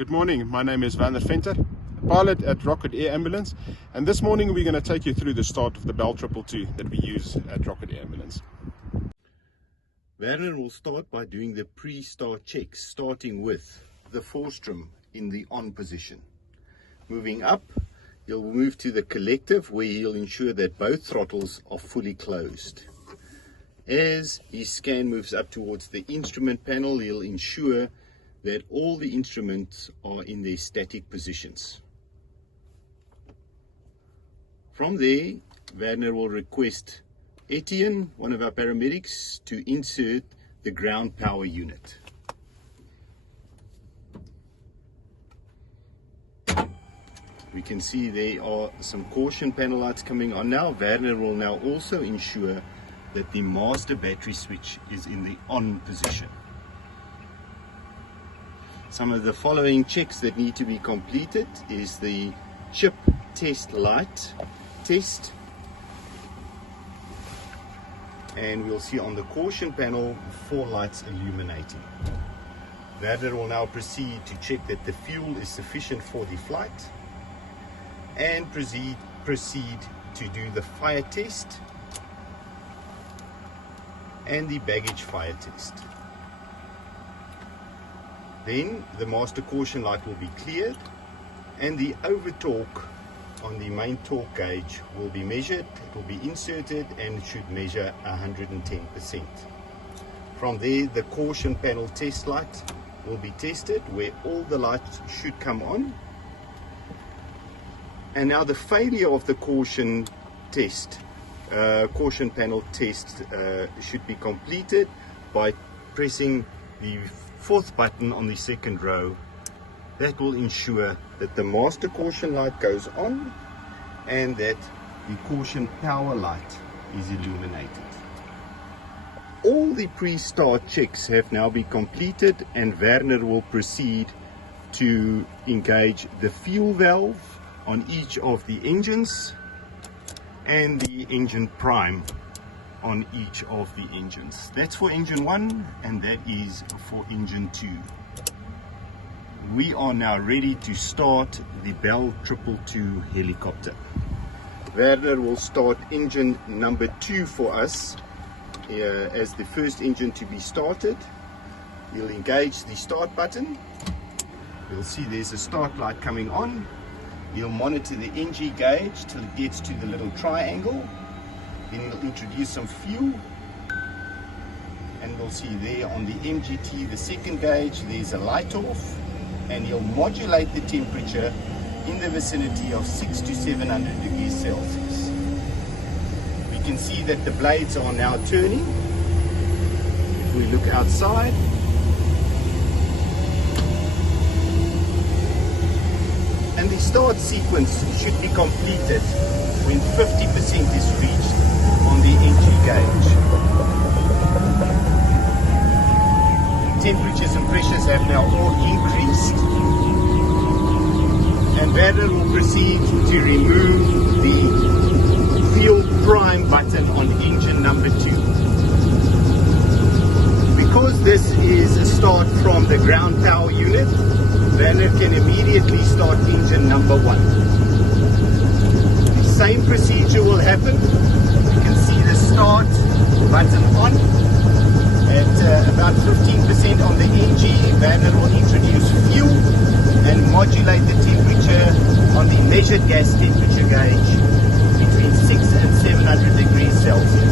Good morning, my name is Werner Venter, pilot at Rocket Air Ambulance, and this morning we're going to take you through the start of the Bell 222 that we use at Rocket Air Ambulance. Werner will start by doing the pre-start checks, starting with the forestrom in the on position. Moving up, he'll move to the collective where he'll ensure that both throttles are fully closed. As his scan moves up towards the instrument panel, he'll ensure that all the instruments are in their static positions. From there, Werner will request Etienne, one of our paramedics, to insert the ground power unit. We can see there are some caution panel lights coming on now. Werner will now also ensure that the master battery switch is in the on position. Some of the following checks that need to be completed is the chip test light test, and we'll see on the caution panel 4 lights illuminating. Werner will now proceed to check that the fuel is sufficient for the flight and proceed to do the fire test and the baggage fire test. Then the master caution light will be cleared and the over torque on the main torque gauge will be measured. It will be inserted and it should measure 110%. From there, the caution panel test light will be tested where all the lights should come on. And now the failure of the caution panel test should be completed by pressing the 4th button on the 2nd row. That will ensure that the master caution light goes on and that the caution power light is illuminated. All the pre-start checks have now been completed, and Werner will proceed to engage the fuel valve on each of the engines and the engine prime on each of the engines. That's for engine 1 and that is for engine 2. We are now ready to start the Bell 222 helicopter. Werner will start engine number 2 for us as the first engine to be started. We'll engage the start button. You'll see there's a start light coming on. You'll monitor the NG gauge till it gets to the little triangle. Then we'll introduce some fuel, and we'll see there on the MGT, the 2nd gauge, there's a light off, and you'll modulate the temperature in the vicinity of 600 to 700 degrees Celsius. We can see that the blades are now turning. If we look outside, and the start sequence should be completed when 50% is reached on the NG gauge. Temperatures and pressures have now all increased, and Werner will proceed to remove the fuel prime button on engine number 2. Because this is a start from the ground power unit, Werner can immediately start engine number 1. The same procedure will happen. You can see the start button on at about 15% on the NG. Werner will introduce fuel and modulate the temperature on the measured gas temperature gauge between 600 and 700 degrees Celsius.